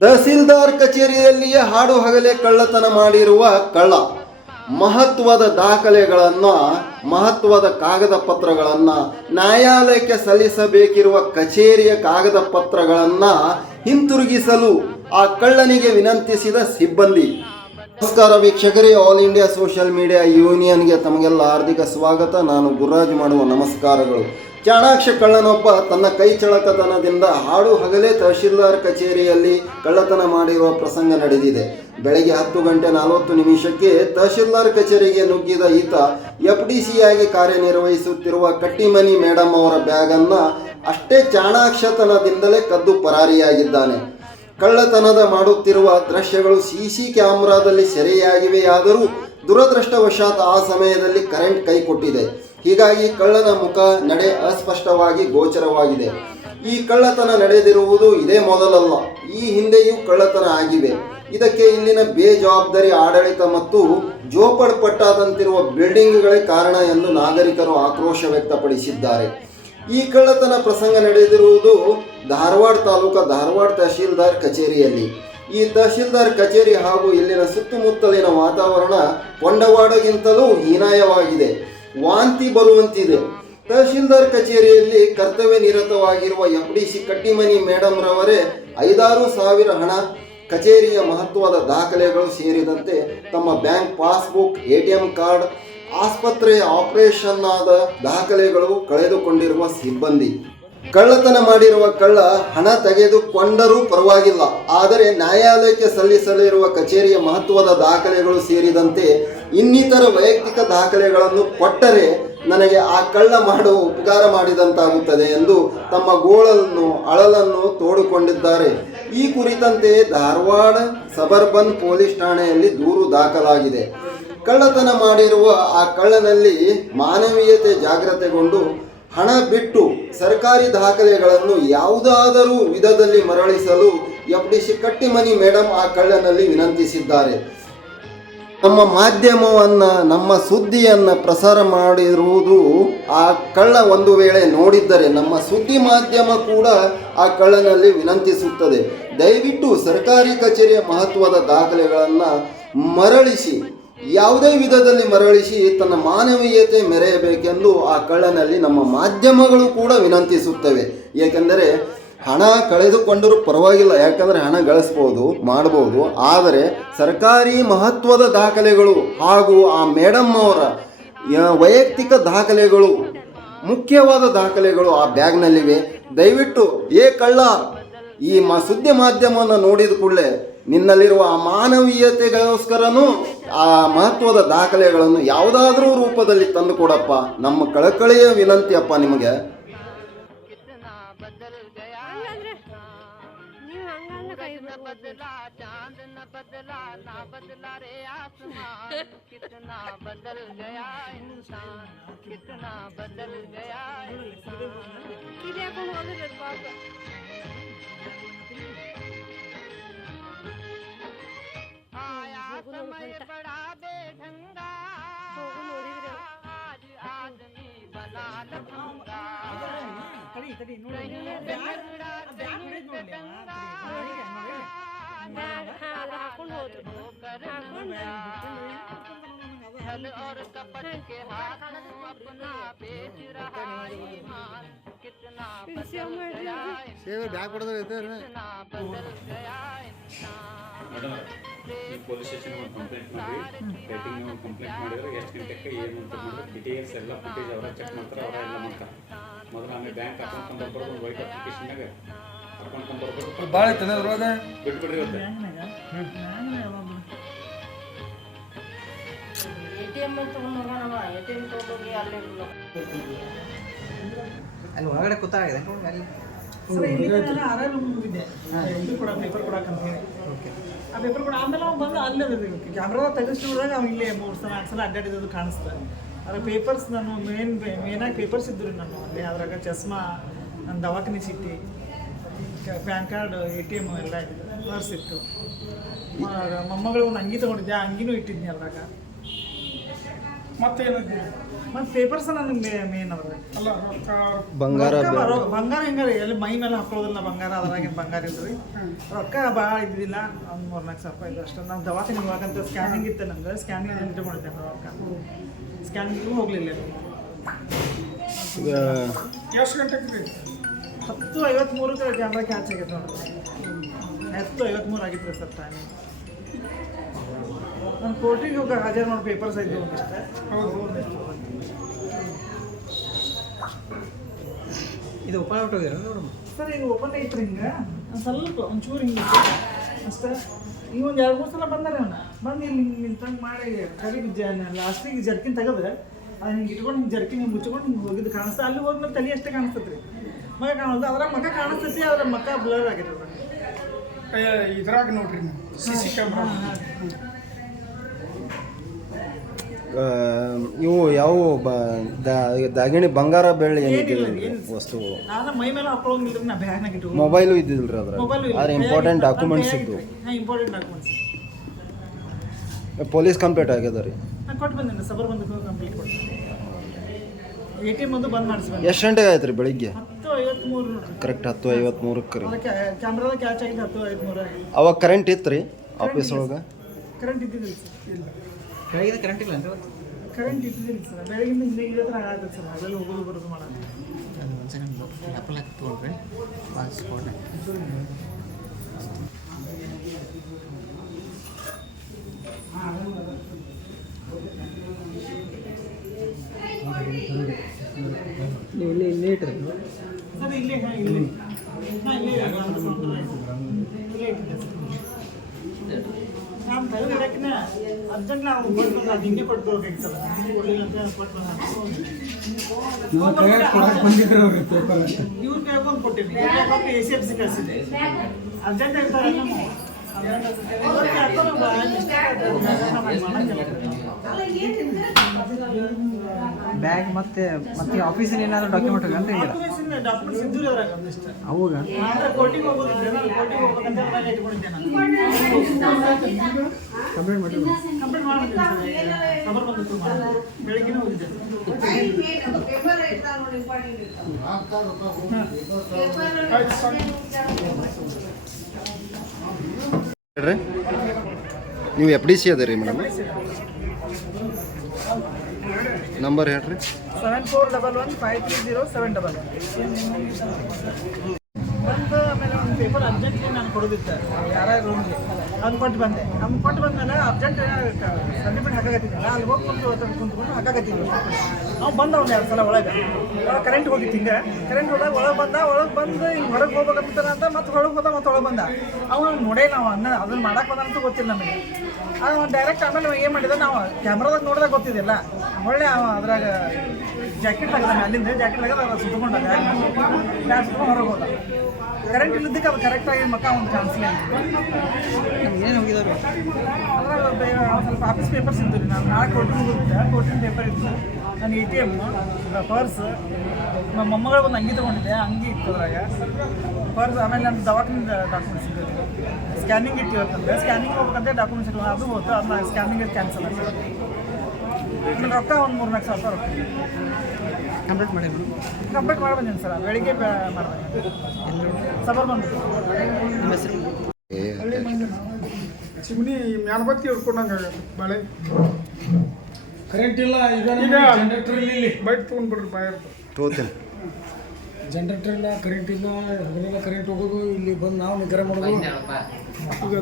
ತಹಸೀಲ್ದಾರ್ ಕಚೇರಿಯಲ್ಲಿಯೇ ಹಾಡು ಹಗಲೇ ಕಳ್ಳತನ ಮಾಡಿರುವ ಕಳ್ಳ. ಮಹತ್ವದ ದಾಖಲೆಗಳನ್ನು, ಮಹತ್ವದ ಕಾಗದ ಪತ್ರಗಳನ್ನು, ನ್ಯಾಯಾಲಯಕ್ಕೆ ಸಲ್ಲಿಸಬೇಕಿರುವ ಕಚೇರಿಯ ಕಾಗದ ಪತ್ರಗಳನ್ನು ಹಿಂತಿರುಗಿಸಲು ಆ ಕಳ್ಳನಿಗೆ ವಿನಂತಿಸಿದ ಸಿಬ್ಬಂದಿ. ನಮಸ್ಕಾರ ವೀಕ್ಷಕರೇ, ಆಲ್ ಇಂಡಿಯಾ ಸೋಷಿಯಲ್ ಮೀಡಿಯಾ ಯೂನಿಯನ್ಗೆ ತಮಗೆಲ್ಲ ಹಾರ್ದಿಕ ಸ್ವಾಗತ. ನಾನು ಗುರುರಾಜ್ ಮಾಡುವ ನಮಸ್ಕಾರಗಳು. ಚಾಣಾಕ್ಷ ಕಳ್ಳನೊಬ್ಬ ತನ್ನ ಕೈ ಚಳಕತನದಿಂದ ಹಾಡು ಹಗಲೇ ತಹಶೀಲ್ದಾರ್ ಕಚೇರಿಯಲ್ಲಿ ಕಳ್ಳತನ ಮಾಡಿರುವ ಪ್ರಸಂಗ ನಡೆದಿದೆ. ಬೆಳಗ್ಗೆ ಹತ್ತು ಗಂಟೆ ನಲವತ್ತು ನಿಮಿಷಕ್ಕೆ ತಹಶೀಲ್ದಾರ್ ಕಚೇರಿಗೆ ನುಗ್ಗಿದ ಈತ ಎಫ್ ಡಿ ಸಿಯಾಗಿ ಕಾರ್ಯನಿರ್ವಹಿಸುತ್ತಿರುವ ಕಟ್ಟಿಮನಿ ಮೇಡಮ್ ಅವರ ಬ್ಯಾಗನ್ನು ಅಷ್ಟೇ ಚಾಣಾಕ್ಷತನದಿಂದಲೇ ಕದ್ದು ಪರಾರಿಯಾಗಿದ್ದಾನೆ. ಕಳ್ಳತನದ ಮಾಡುತ್ತಿರುವ ದೃಶ್ಯಗಳು ಸಿಸಿ ಕ್ಯಾಮ್ರಾದಲ್ಲಿ ಸೆರೆಯಾಗಿವೆಯಾದರೂ ದುರದೃಷ್ಟವಶಾತ್ ಆ ಸಮಯದಲ್ಲಿ ಕರೆಂಟ್ ಕೈ ಕೊಟ್ಟಿದೆ. ಹೀಗಾಗಿ ಕಳ್ಳನ ಮುಖ ನಡೆ ಅಸ್ಪಷ್ಟವಾಗಿ ಗೋಚರವಾಗಿದೆ. ಈ ಕಳ್ಳತನ ನಡೆದಿರುವುದು ಇದೇ ಮೊದಲಲ್ಲ, ಈ ಹಿಂದೆಯೂ ಕಳ್ಳತನ ಆಗಿವೆ. ಇದಕ್ಕೆ ಇಲ್ಲಿನ ಬೇಜವಾಬ್ದಾರಿ ಆಡಳಿತ ಮತ್ತು ಜೋಪಡ್ಪಟ್ಟಾದಂತಿರುವ ಬಿಲ್ಡಿಂಗ್ಗಳೇ ಕಾರಣ ಎಂದು ನಾಗರಿಕರು ಆಕ್ರೋಶ ವ್ಯಕ್ತಪಡಿಸಿದ್ದಾರೆ. ಈ ಕಳ್ಳತನ ಪ್ರಸಂಗ ನಡೆದಿರುವುದು ಧಾರವಾಡ ತಾಲೂಕ ಧಾರವಾಡ ತಹಶೀಲ್ದಾರ್ ಕಚೇರಿಯಲ್ಲಿ. ಈ ತಹಶೀಲ್ದಾರ್ ಕಚೇರಿ ಹಾಗೂ ಇಲ್ಲಿನ ಸುತ್ತಮುತ್ತಲಿನ ವಾತಾವರಣ ಕೊಂಡವಾಡಗಿಂತಲೂ ಹೀನಾಯವಾಗಿದೆ. ವಾಂತಿ ಬರುವಂತಿದೆ. ತಹಶೀಲ್ದಾರ್ ಕಚೇರಿಯಲ್ಲಿ ಕರ್ತವ್ಯ ನಿರತವಾಗಿರುವ F D C Kattimani madam ರವರೇ, ಐದಾರು ಸಾವಿರ ಹಣ, ಕಚೇರಿಯ ಮಹತ್ವದ ದಾಖಲೆಗಳು ಸೇರಿದಂತೆ ತಮ್ಮ bank passbook, A T M card ಆಸ್ಪತ್ರೆಯ ಆಪರೇಷನ್ ಆದ ದಾಖಲೆಗಳು ಕಳೆದುಕೊಂಡಿರುವ ಸಿಬ್ಬಂದಿ. ಕಳ್ಳತನ ಮಾಡಿರುವ ಕಳ್ಳ ಹಣ ತೆಗೆದುಕೊಂಡರೂ ಪರವಾಗಿಲ್ಲ. ಆದರೆ ನ್ಯಾಯಾಲಯಕ್ಕೆ ಸಲ್ಲಿಸಲಿರುವ ಕಚೇರಿಯ ಮಹತ್ವದ ದಾಖಲೆಗಳು ಸೇರಿದಂತೆ ಇನ್ನಿತರ ವೈಯಕ್ತಿಕ ದಾಖಲೆಗಳನ್ನು ಕೊಟ್ಟರೆ ನನಗೆ ಆ ಕಳ್ಳ ಮಾಡುವ ಉಪಕಾರ ಮಾಡಿದಂತಾಗುತ್ತದೆ ಎಂದು ತಮ್ಮ ಗೋಳನ್ನು, ಅಳಲನ್ನು ತೋಡಿಕೊಂಡಿದ್ದಾರೆ. ಈ ಕುರಿತಂತೆ ಧಾರವಾಡ ಸಬರ್ಬನ್ ಪೊಲೀಸ್ ಠಾಣೆಯಲ್ಲಿ ದೂರು ದಾಖಲಾಗಿದೆ. ಕಳ್ಳತನ ಮಾಡಿರುವ ಆ ಕಳ್ಳನಲ್ಲಿ ಮಾನವೀಯತೆ ಜಾಗ್ರತೆಗೊಂಡು ಹಣ ಬಿಟ್ಟು ಸರ್ಕಾರಿ ದಾಖಲೆಗಳನ್ನು ಯಾವುದಾದರೂ ವಿಧದಲ್ಲಿ ಮರಳಿಸಲು F D C Kattimani madam ಆ ಕಳ್ಳನಲ್ಲಿ ವಿನಂತಿಸಿದ್ದಾರೆ. ನಮ್ಮ ಮಾಧ್ಯಮವನ್ನು, ನಮ್ಮ ಸುದ್ದಿಯನ್ನು ಪ್ರಸಾರ ಮಾಡಿರುವುದು ಆ ಕಳ್ಳ ಒಂದು ವೇಳೆ ನೋಡಿದ್ದರೆ ನಮ್ಮ ಸುದ್ದಿ ಮಾಧ್ಯಮ ಕೂಡ ಆ ಕಳ್ಳನಲ್ಲಿ ವಿನಂತಿಸುತ್ತದೆ. ದಯವಿಟ್ಟು ಸರ್ಕಾರಿ ಕಚೇರಿಯ ಮಹತ್ವದ ದಾಖಲೆಗಳನ್ನು ಮರಳಿಸಿ. ಯಾವುದೇ ವಿಧದಲ್ಲಿ ಮರಳಿಸಿ ತನ್ನ ಮಾನವೀಯತೆ ಮೆರೆಯಬೇಕೆಂದು ಆ ಕಳ್ಳನಲ್ಲಿ ನಮ್ಮ ಮಾಧ್ಯಮಗಳು ಕೂಡ ವಿನಂತಿಸುತ್ತವೆ. ಏಕೆಂದರೆ ಹಣ ಕಳೆದುಕೊಂಡರೂ ಪರವಾಗಿಲ್ಲ. ಯಾಕಂದರೆ ಹಣ ಗಳಿಸ್ಬೋದು, ಮಾಡ್ಬೋದು. ಆದರೆ ಸರ್ಕಾರಿ ಮಹತ್ವದ ದಾಖಲೆಗಳು ಹಾಗೂ ಆ ಮೇಡಮ್ ಅವರ ವೈಯಕ್ತಿಕ ದಾಖಲೆಗಳು, ಮುಖ್ಯವಾದ ದಾಖಲೆಗಳು ಆ ಬ್ಯಾಗ್ನಲ್ಲಿವೆ. ದಯವಿಟ್ಟು, ಏ ಕಳ್ಳ, ಈ ಮ, ಸುದ್ದಿ ಮಾಧ್ಯಮವನ್ನು ನೋಡಿದ ಕೂಡಲೇ ನಿನ್ನಲ್ಲಿರುವ ಆ ಮಾನವೀಯತೆಗೋಸ್ಕರನೂ ಆ ಮಹತ್ವದ ದಾಖಲೆಗಳನ್ನು ಯಾವುದಾದ್ರೂ ರೂಪದಲ್ಲಿ ತಂದು ಕೊಡಪ್ಪ. ನಮ್ಮ ಕಳಕಳಿಯ ವಿನಂತಿಯಪ್ಪ ನಿಮಗೆ. ಹಂಗಂದ್ರೆ ತಡಿ ತಡಿ ನೋಡಿ ಹಾಕೊಂಡು ಹೋದ್ರು छल और कपट के हाथ अपना बेच रहा ईमान कितना ಬಿಸಿ ಮಾಡಿ ಸೇವೆ ಬ್ಯಾಗ್ ಕೊಡೋದ್ರೆ कितना बदल गया इंसान ಮೇಡಮ್ ಈ ಪೊಲೀಸ್ ಸ್ಟೇಷನ್ ಒಂದು ಕಂಪ್ಲೇಂಟ್ ಮಾಡಿ ರೇಟಿಂಗ್ ಒಂದು ಕಂಪ್ಲೇಂಟ್ ಮಾಡಿದ್ರೆ ಎಷ್ಟು ಗಂಟೆಗೆ ಏನು ಅಂತ ಮಾಡಿದ್ರೆ ಡಿಟೇಲ್ಸ್ ಎಲ್ಲ ಫುಟೇಜ್ ಅವರ ಚೆಕ್ ಮಾಡ್ತಾರೆ ಅವರ ಎಲ್ಲ ಮಾಡ್ತಾರೆ ಮೊದಲು ಆಮೇಲೆ ಬ್ಯಾಂಕ್ ಅಕೌಂಟ್ ನಂಬರ್ ಬರೋದು ವೈಟ್ ಅಪ್ಲಿಕೇಶನ್ಯಾಗ ಅಕೌಂಟ್ ನಂಬರ್ ಬರೋದು ಭಾಳ ಅಲ್ಲಿ ಒಳಗಡೆ ಕೂತಾಗಿದೆ. ಇದು. ಕೂಡ ಪೇಪರ್ ಕೊಡಕ್ಕೆ ಅಂತ ಹೇಳಿ. ಆ ಪೇಪರ್ ಕೂಡ ಆಮೇಲೆ ಅವ್ನು ಬಂದು ಅಲ್ಲೇ ಕ್ಯಾಮ್ರಾ ತೆಗೆಸ್ತಿದಾಗ ಅವ್ನು ಇಲ್ಲೇ ಮೂರು ಸಲ ನಾಲ್ಕು ಸಲ ಅಡ್ಡಾಡಿದ್ದು ಕಾಣಿಸ್ತದೆ ಅದ್ರ ಪೇಪರ್ಸ್ ನಾನು ಮೇನ್ ಮೇನಾಗಿ ಪೇಪರ್ಸ್ ಇದ್ದರು ನಾನು ಅಲ್ಲಿ. ಅದ್ರಾಗ ಚಸ್ಮಾ ನನ್ನ ದವಾಖಾನೆ ಚೀಟಿ PAN card A T M ಎಲ್ಲ ಇತ್ತು ಪರ್ಸ್ ಇತ್ತು. ಮೊಮ್ಮಗಳು ಒಂದು ಅಂಗಿ ತೊಗೊಂಡಿದ್ದೆ. ಆ ಅಂಗಿನೂ ಇಟ್ಟಿದ್ನಿ ಅದ್ರಾಗ. ಮತ್ತೇನಿದೆ ಮತ್ತು ಪೇಪರ್ಸ್ ನನಗೆ ಮೇ ಮೇನ್ ಅದ್ರ ಅಲ್ಲ ರೊಕ್ಕ ಬಂಗಾರ. ಬರೋ- ಬಂಗಾರ ಹೆಂಗಾರ ಎಲ್ಲಿ ಮೈ ಮೇಲೆ ಹಾಕೊಳ್ಳೋದಿಲ್ಲ ಬಂಗಾರ ಅದ್ರಾಗಿನ ಬಂಗಾರ ಇಲ್ರಿ. ರೊಕ್ಕ ಭಾಳ ಇದ್ದಿಲ್ಲ ಒಂದು ಮೂರು ನಾಲ್ಕು ಸಾವಿರ ರೂಪಾಯಿ ಅಷ್ಟೇ ನಾವು ದವಾಖಾನೆ ಹೋಗಂತ ಸ್ಕ್ಯಾನಿಂಗ್ ಇತ್ತು ನಮ್ದು ಸ್ಕ್ಯಾನಿಂಗ್ ಎಂಟ್ರಿ ಮಾಡಿದ್ದೆ ರೊಕ್ಕ. ಸ್ಕ್ಯಾನಿಂಗ್ ಹೋಗಲಿಲ್ಲ. ಈಗ ಎಷ್ಟು ಗಂಟೆಗೆ ರೀ ಹತ್ತು ಐವತ್ಮೂರಕ್ಕೆ ಕ್ಯಾಮ್ರಾ ಕ್ಯಾಚ್ ಆಗೈತೆ ನೋಡ್ರಿ. ಹತ್ತು ಐವತ್ಮೂರು ಆಗಿತ್ತು ಸರ್ ಟೈಮ್ ನಾನು ಕೋರ್ಟಿಗೆ ಹೋಗಿ ಹಾಜರು ಮಾಡೋ ಪೇಪರ್ಸ್ ಆಯ್ತು ಅಷ್ಟೇ ಹೌದು. ಇದು ಓಪನ್ ಔಟ್ ಹೋಗಿರೋ ನೋಡಮ್ಮ ಸರ್ ಈಗ ಓಪನ್ ಐತ್ರಿ ಹಿಂಗೆ. ಒಂದು ಸ್ವಲ್ಪ ಒಂಚೂರು ಹಿಂಗೆ ಅಷ್ಟೇ. ಈಗ ಒಂದು ಎರಡು ಮೂರು ಸಲ ಬಂದಾರೆ ಅವನ. ಬಂದು ಇಲ್ಲಿ ಹಿಂಗೆ ನಿಂತಂಗೆ ಮಾಡಿ ಕಡೆಗೆ ಜ ಲಾಸ್ಟಿಗೆ ಜರ್ಕಿನ್ ತೆಗೆದ್ರೆ ಅದು ಹಿಂಗೆ ಇಟ್ಕೊಂಡು ಹಿಂಗೆ ಜರ್ಕಿನ್ ಹಿಂಗೆ ಮುಚ್ಕೊಂಡು ಹಿಂಗೆ ಹೋಗಿದ್ದು ಕಾಣಿಸ್ತಾ ಅಲ್ಲಿ ಹೋದ್ಮೇಲೆ ತಲೆ ಅಷ್ಟೇ ಕಾಣಿಸ್ತದೆ ರೀ ಮಗ ಕಾಣೋದು. ಅದ್ರ ಮಗ ಕಾಣಿಸ್ತೈತಿ ಅದ್ರ ಮಕ್ಕ ಬ್ಲರ್. ಏ, ಇದ್ರಾಗ ನೋಡ್ರಿ ಸಿ ಸಿ ಕ್ಯಾಮ್ರಾ ಆ, ಇವು ಯಾವ ಬ ದಾ- ದಾಗಿಣಿ ಬಂಗಾರ ಬೆಳ್ಳಿ ಏನಿದ್ದಿಲ್ಲ. ವಸ್ತುಗಳು ನಾನು ಮೈ ಮೇಲೆ ಹಾಕೊಳ್ಳೋಂಗಿಲ್ಲ ನಾ ಬ್ಯಾಗ್ನಾಗ ಇಟ್ಟು ಮೊಬೈಲು ಇದ್ದಿಲ್ರಿ ಅದ್ರ ಮೊಬೈಲ್ ಆದ್ರೆ ಇಂಪಾರ್ಟೆಂಟ್ ಡಾಕ್ಯುಮೆಂಟ್ಸ್ ಇದ್ದು. ಹಾಂ ಇಂಪಾರ್ಟೆಂಟ್ ಡಾಕ್ಯುಮೆಂಟ್ಸ್ ಪೊಲೀಸ್ ಕಂಪ್ಲೇಂಟ್ ಆಗ್ಯದ ರೀ? ನಾನು ಕೊಟ್ಟು ಬಂದೇನೆ ಸಬರ್ ಬಂದು ಕಂಪ್ಲೀಟ್ ಕೊಡ್ತೀನಿ. ಎ ಟಿ ಎಂ ಒಂದು ಬಂದ್ ಮಾಡಿಸಿ ಬಂದೆ. ಎಷ್ಟು ಗಂಟೆಗೆ ಆಯ್ತು ರೀ ಬೆಳಿಗ್ಗೆ? ಹತ್ತು ಐವತ್ಮೂರು ನೋಡ್ರಿ. ಕರೆಕ್ಟ್ ಹತ್ತು ಐವತ್ಮೂರಕ್ಕೆ ರೀ. ಅದಕ್ಕೆ ಕ್ಯಾಮ್ರಾದ ಕ್ಯಾಚ್ ಆಗಿದ್ದು ಹತ್ತು ಐವತ್ಮೂರು ಆಗಿದೆ ಅವಾಗ ಕರೆಂಟ್ ಇತ್ತು ರೀ ಆಫೀಸ್ ಒಳಗೆ? ಕರೆಂಟ್ ಇದ್ದಿದ್ದಿಲ್ಲ ಸರ್. ಕೆಳಗಿದ ಕರೆಂಟ್ ಇಲ್ಲ ಅಂತ ಇವತ್ತು ಕರೆಂಟ್ ಇದ್ದಿದ್ದಿಲ್ಲ ಸರ್ ಬೆಳಗಿಂದ ಹಿಂದೆ ಇಳಿದ್ರೆ ಆಗತ್ತೆ ಸರ್ ಅದರಲ್ಲಿ ಹೋಗೋದು ಬರೋದು ಮಾಡೋದು ಒಂದು ಸೆಕೆಂಡ್ ಅಪ್ಪಲ್ ಹಾಕಿ ತೊಗೊಳ್ರಿ. ಪಾಸ್ಪೋರ್ಟ್ ಇಲ್ಲಿ ಇಲ್ಲಿ ಇಟ್ರಿ. ಸರ್ ಇಲ್ಲೇ ಹಾಂ ಇಲ್ಲೇ ಹಾಂ ಇಲ್ಲೇ ಇದೆ. ಇಲ್ಲೇ ಇಟ್ಟಿದ್ದೆ ಸರ್ ನಾನು ತೆಗೆದಿಡಕ್ಕಿನ ಅರ್ಜೆಂಟ್ ನಾವು ಕೊಟ್ಟು ಬಂದು ಅದು ಹಿಂಗೆ ಕೊಟ್ಟು ಹೋಗ್ಬೇಕಿತ್ತಲ್ಲ ಹಿಂಗೆ ಕೊಡಲಿಲ್ಲ ಅಂತ ಕೊಟ್ಟು ಬಂದು ಬಂದಿದ್ರು ಅವ್ರಿ ಪೇಪರ್ ಇವ್ರು ಕೇಳ್ಕೊಂಡು ಕೊಟ್ಟಿನಿ ಕೊಟ್ಟು ಎ ಸಿ ಎಫ್ ಸಿ ಕಳಿಸಿದೆ ಅರ್ಜೆಂಟ್ ಇರ್ತಾರೆ ನಮ್ಮ ಬ್ಯಾಗ್ ಮತ್ತೆ ಮತ್ತೆ ಆಫೀಸಿನ ಏನಾದರೂ ಡಾಕ್ಯುಮೆಂಟ್ ಹೋಗಂತ ಒಂದಿಷ್ಟು ಅವಾಗ? ಕಂಪ್ಲೇಂಟ್ ಮಾಡಿ ಹೇಳ್ರಿ. ನೀವು ಎಫ್ ಡಿ ಸಿ ಅದ ರೀ ಮೇಡಮ್. ನಂಬರ್ ಹೇಳ್ರಿ. Seven four double one five three zero seven double ಬಂದು ಆಮೇಲೆ ಒಂದು ಪೇಪರ್ ಅರ್ಜೆಂಟ್ಲಿ ನಾನು ಕೊಡೋದಿತ್ತು. ಯಾರ್ಯಾರ ರೂಮ್ಗೆ ಅದು ಕೊಟ್ಟು ಬಂದೆ. ನಮ್ಗೆ ಕೊಟ್ಟು ಬಂದಮೇಲೆ ಅರ್ಜೆಂಟ್ ಸರ್ಟಿಫಿಕೇಟ್ ಹಾಕಾಗತ್ತಿದ್ದಲ್ಲ ಅಲ್ಲಿ ಹೋಗಿ ಕುಂತು ಕುಂತ್ಕೊಂಡು ಹಾಕಾಗತ್ತಿದ್ವಿ ಅವ್ನು ಬಂದ ಒಂದು ಎರಡು ಸಲ ಒಳಗೆ. ಕರೆಂಟ್ ಹೋಗಿತ್ತು ಹಿಂಗೆ ಕರೆಂಟ್ ಒಳಗೆ ಒಳಗೆ ಬಂದ, ಒಳಗೆ ಬಂದು ಹಿಂಗೆ ಹೊರಗೆ ಹೋಗ್ಬೇಕಂತಾನ ಅಂತ ಮತ್ತೆ ಹೊರಗೆ ಹೋದ ಮತ್ತೆ ಒಳಗೆ ಬಂದ. ಅವನು ನೋಡೇ ನಾವು ಅನ್ನ ಅದನ್ನು ಮಾಡಕ್ಕೆ ಬಂದಂತೂ ಗೊತ್ತಿಲ್ಲ ನಮಗೆ. ಅದು ಡೈರೆಕ್ಟ್ ಆಮೇಲೆ ಏನು ಮಾಡಿದ? ನಾವು ಕ್ಯಾಮ್ರಾದಾಗ ನೋಡಿದಾಗ ಗೊತ್ತಿದ್ದಿಲ್ಲ. ಒಳ್ಳೆ ಅವ ಅದ್ರಾಗ ಜಾಕೆಟ್ ತೆಗ್ದಾನೆ ಅಲ್ಲಿಂದ ಜಾಕೆಟ್ ತೆಗೆದು ಅದ್ರ ಸುತ್ತಕೊಂಡ ಬ್ಯಾಗ್ ಸುತ್ಕೊಂಡು ಹೊರಗೆ ಹೋದ. ಕರೆಂಟ್ ಇಲ್ಲದಕ್ಕೆ ಅದು ಕರೆಕ್ಟಾಗಿ ಮಕ್ಕ ಒಂದು ಚಾನ್ಸ್ ಏನು ಹೋಗಿದವ್ರು? ಅದ್ರಾಗ ಸ್ವಲ್ಪ ಆಫೀಸ್ ಪೇಪರ್ಸ್ ಇದ್ದು ರೀ ನಾನು ನಾಳೆ ಕೋರ್ಟಿಗೆ ಹೋಗುತ್ತೆ ಕೊಟ್ಟಿನ ಪೇಪರ್ ಇತ್ತು? ನನ್ನ ಎ ಟಿ ಎಂ ಪರ್ಸ್ ನಮ್ಮ ಮೊಮ್ಮಗಳು ಒಂದು ಅಂಗಿ ತೊಗೊಂಡಿದ್ದೆ ಅಂಗಿ ಇತ್ತು ಅದ್ರಾಗ. ಪರ್ಸ್ ಆಮೇಲೆ ನನ್ನ ದವಾಖಾನಿಂದ ಡಾಕ್ಯುಮೆಂಟ್ಸ್ ಇದ್ದು ಸ್ಕ್ಯಾನಿಂಗ್ ಇತ್ತು ಇವತ್ತಂದ್ರೆ. ಸ್ಕ್ಯಾನಿಂಗ್ ಹೋಗ್ಬೇಕಂತ ಡಾಕ್ಯುಮೆಂಟ್ಸ್ ಇಟ್ಟು ಅದು ಹೋಯ್ತು ಅದನ್ನ ಸ್ಕ್ಯಾನಿಂಗ್ ಕ್ಯಾನ್ಸಲ್ ಆಯ್ತು. ಆಮೇಲೆ ರೊಕ್ಕ ಒಂದು ಮೂರು ನಾಲ್ಕು ಸಾವಿರ ರೂಪಾಯಿ ರೊಕ್ಕ. ಕಂಪ್ಲೇಂಟ್ ಮಾಡಿ ಕಂಪ್ಲೀಟ್ ಮಾಡಿ ಬಂದೀನಿ ಸರ್. ಬೆಳಿಗ್ಗೆ ಮಾಡಿದೆ. ಸಬರ್ ಬಂದು ನಿಮ್ಮ ಹೆಸರು? ಚಿಮ್ನಿ ಮ್ಯಾನ್ಬತ್ತಿ ಹಿಡ್ಕೊಂಡಂಗ ಬಾಳೆ. ಕರೆಂಟ್ ಇಲ್ಲ ಈಗ ಜನರೇಟರ್ ಇಲ್ಲಿ ಬೈಟ್ ತೊಗೊಂಡ್ಬಿಡ್ರಿ ಬಾಯರ್ ತೋತೀನಿ ಜನರೇಟರ್ ಇಲ್ಲ ಕರೆಂಟ್ ಇಲ್ಲ ಹಗಲೆಲ್ಲ ಕರೆಂಟ್ ಹೋಗೋದು ಇಲ್ಲಿ ಬಂದು ನಾವು ನಿಗ್ರಹ ಮಾಡೋದು. ಈಗ